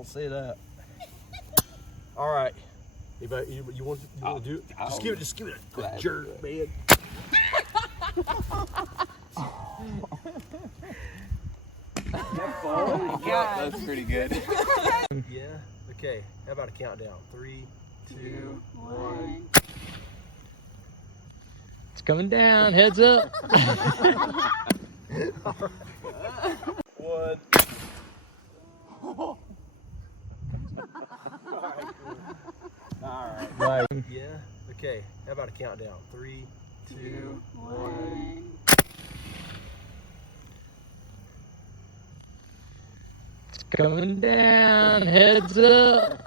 don't say that. All right. Anybody, you want to do it? Just give it a quick jerk, man. Oh my God. That's pretty good. Yeah. Okay. How about a countdown? 3, 2, 1. It's coming down. Heads up. 1. All right. Yeah. Okay. How about a countdown? 3, 2, 1. It's coming down. Heads up.